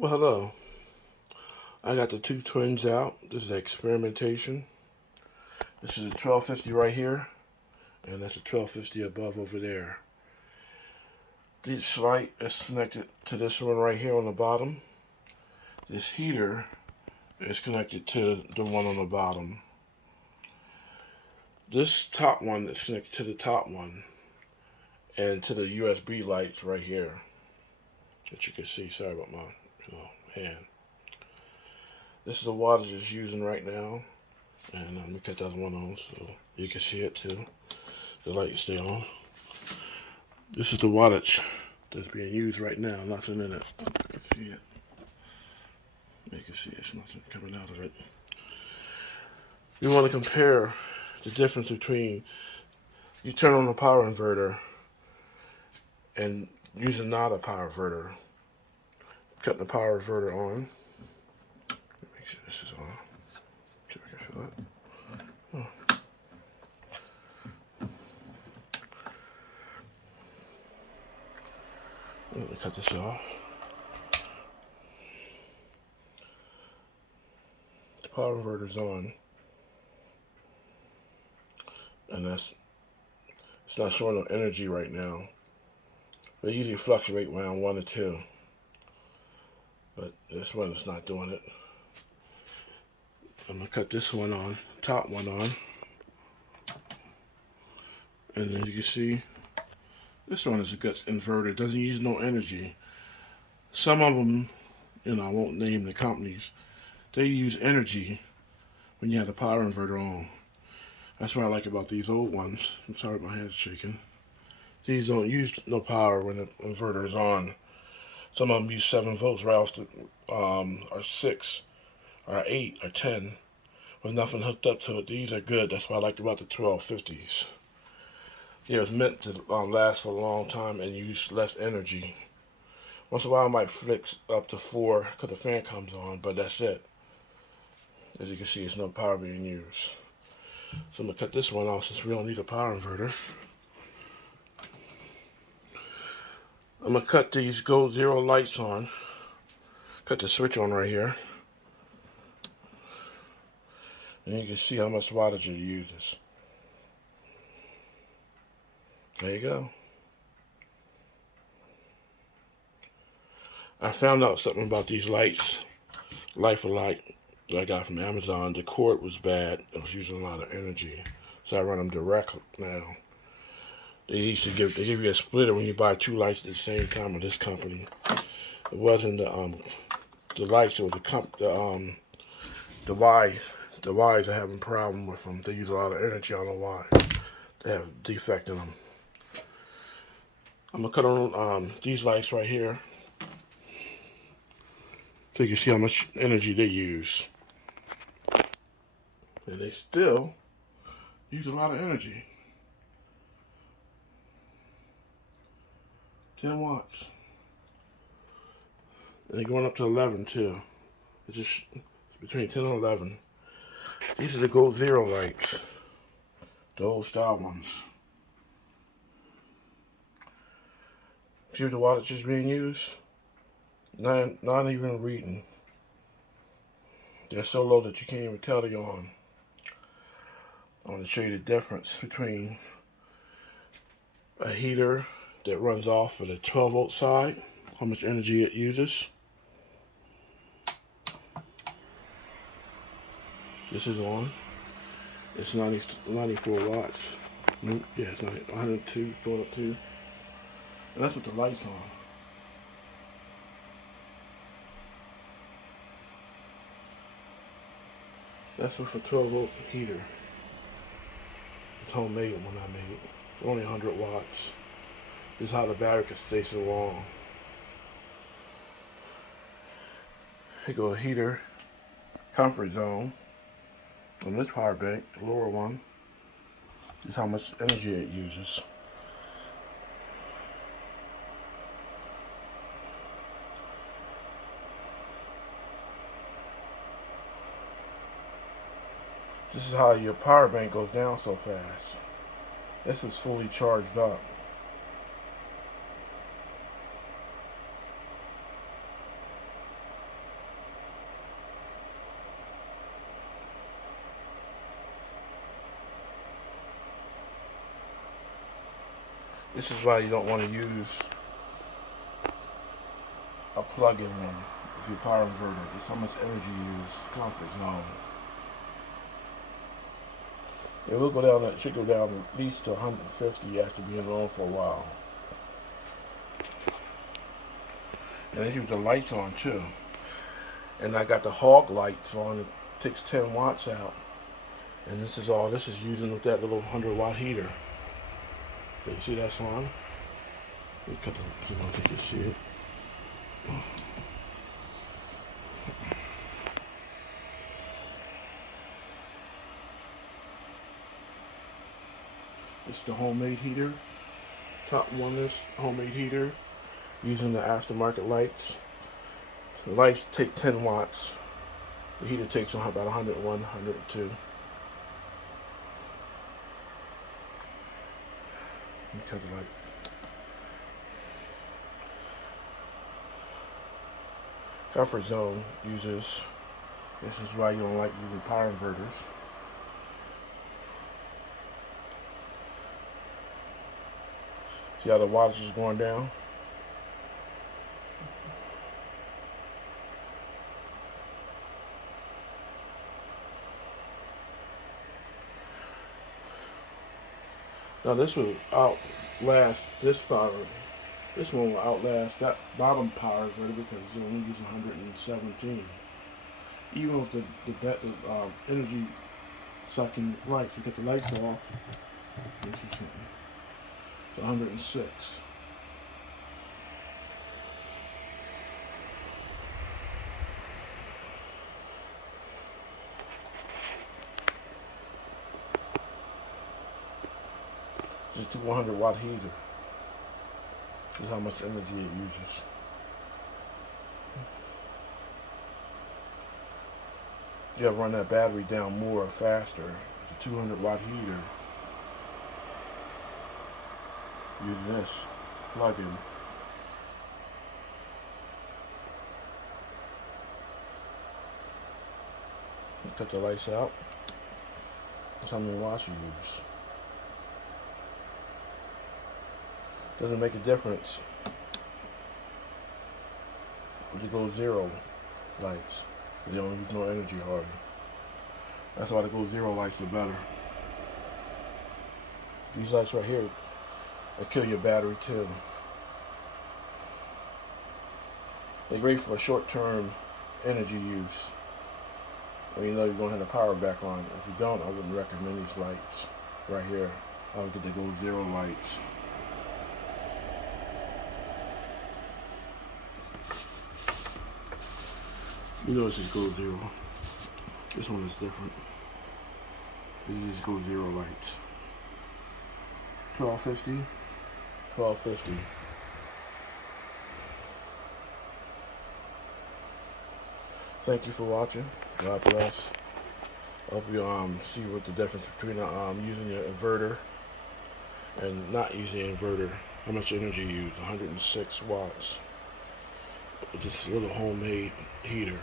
Well, hello. I got the two twins out. This is experimentation. This is a 1250 right here, and that's a 1250 above over there. This light is connected to this one right here on the bottom. This heater is connected to the one on the bottom. This top one is connected to the top one, and to the USB lights right here that you can see. Sorry about my hand. This is the wattage it's using right now. And let me cut that one on so you can see it too. The light stay on. This is the wattage that's being used right now. Nothing in it. You can see it. You can see it's nothing coming out of it. You want to compare the difference between you turn on a power inverter and using not a power inverter. Cutting the power inverter on. Make sure this is on. See if I can feel it. Let me cut this off. The power inverter's on, and it's not showing no energy right now. They usually fluctuate around 1 or 2, but this one is not doing it. I'm gonna cut this one on, top one on, and as you can see, this one is a good inverter. It doesn't use no energy. Some of them, I won't name the companies, they use energy when you have the power inverter on. That's what I like about these old ones. I'm sorry my hand's shaking. These don't use no power when the inverter is on. Some of them use 7 volts right off the, or 6, or 8, or 10, with nothing hooked up to it. These are good. That's what I like about the 1250s. It was meant to last for a long time and use less energy. Once in a while I might flick up to 4 because the fan comes on, but that's it. As you can see, there's no power being used. So I'm going to cut this one off since we don't need a power inverter. I'm going to cut these Gold Zero lights on. Cut the switch on right here. And you can see how much wattage it uses. There you go. I found out something about these lights. Life of Light that I got from Amazon. The cord was bad. It was using a lot of energy. So I run them direct now. They give you a splitter when you buy 2 lights at the same time with this company. It wasn't the lights, it was the Ys. The Ys are having a problem with them. They use a lot of energy. I don't know why. They have a defect in them. I'm gonna cut on these lights right here so you can see how much energy they use. And they still use a lot of energy. 10 watts. And they're going up to 11 too. It's between 10 and 11. These are the Gold Zero lights. The old style ones. See what the wattage is being used? Not even reading. They're so low that you can't even tell they're on. I want to show you the difference between a heater that runs off of the 12 volt side, how much energy it uses. This is on. It's 94 watts. Yeah, it's 102, going up 2. And that's with the lights on. That's with a 12 volt heater. It's homemade one I made. It's only 100 watts. This is how the battery can stay so long. Here go a heater, comfort zone. On this power bank, the lower one, is how much energy it uses. This is how your power bank goes down so fast. This is fully charged up. This is why you don't want to use a plug-in one if your power inverter. It's how much energy you use. Comfort zone. It will go down. It should go down at least to 150 after being on for a while. And they use the lights on too. And I got the hog lights on. It takes 10 watts out. And this is all this is using with that little 100-watt heater. Do you see that's on? Let me cut the so you don't think you see it. It's the homemade heater. Top one is homemade heater using the aftermarket lights. The lights take 10 watts. The heater takes about 101, 102. Let me cut the light. Comfort zone uses, this is why you don't like using power inverters. See how the wattage is going down? Now this will outlast this power. This one will outlast that bottom power inverter because it's only using 117. Even with the energy sucking lights, we get the lights off. This is something. It's 106. It's a 100-watt heater. This is how much energy it uses. You gotta run that battery down more or faster. It's a 200-watt heater. Using this plug-in. Cut the lights out. That's how many watts you use. Doesn't make a difference if it goes zero lights. They don't use no energy hardly. That's why the go zero lights are better. These lights right here will kill your battery too. They're great for short-term energy use when you know you're going to have the power back on. If you don't, I wouldn't recommend these lights right here. I would get the go zero lights. You know this is go zero. This one is different. These is go zero lights. 1250. 1250. Thank you for watching. God bless. I hope you see what the difference between using your inverter and not using an inverter. How much energy you use? 106 watts. With this little homemade heater.